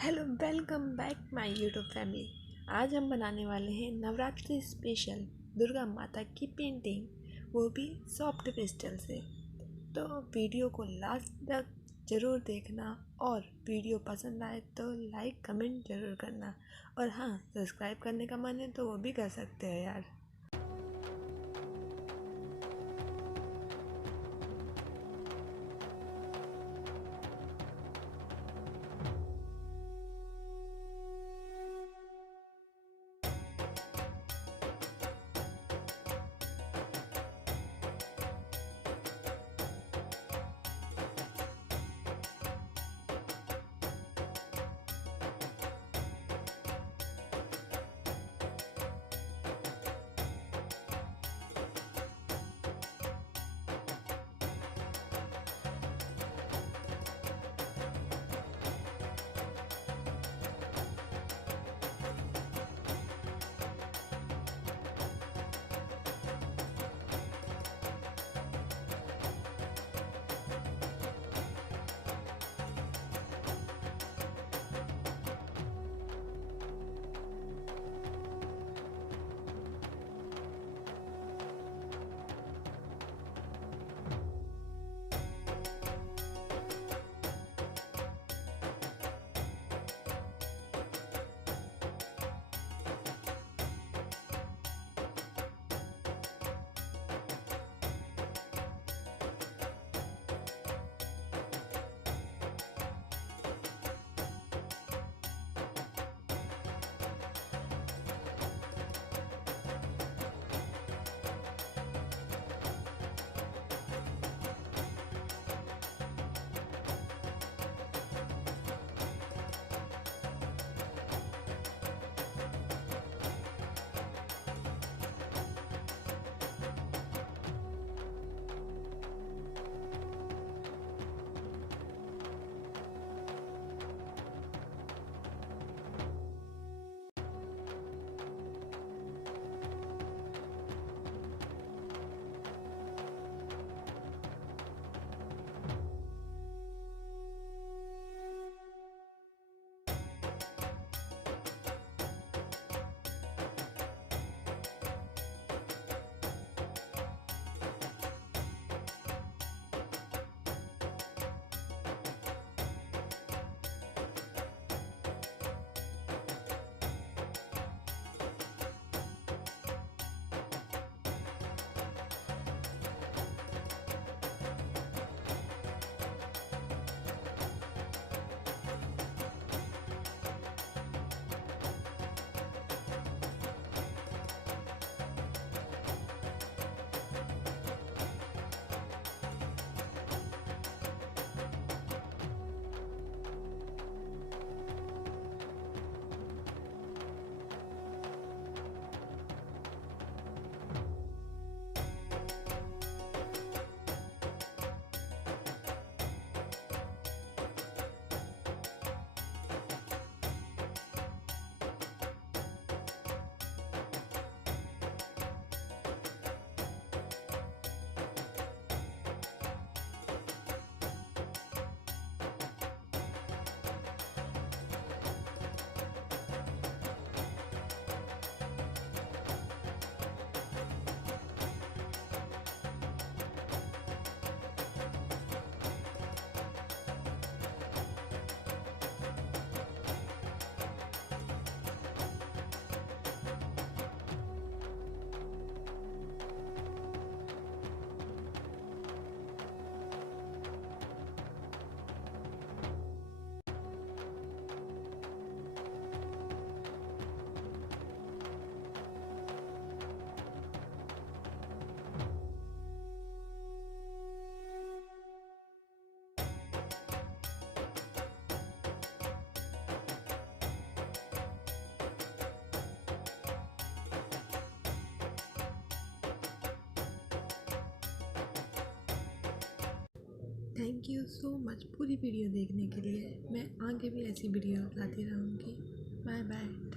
Hello, welcome back my YouTube family. आज हम बनाने वाले हैं नवरात्रि स्पेशल दुर्गा माता की पेंटिंग, वो भी सॉफ्ट क्रिस्टल से। तो वीडियो को लास्ट तक ज़रूर देखना और वीडियो पसंद आए तो लाइक कमेंट ज़रूर करना। और हाँ, सब्सक्राइब करने का मन है तो वो भी कर सकते हो यार। थैंक यू सो मच पूरी वीडियो देखने के लिए। मैं आगे भी ऐसी वीडियो लाती रहूँगी। Bye bye.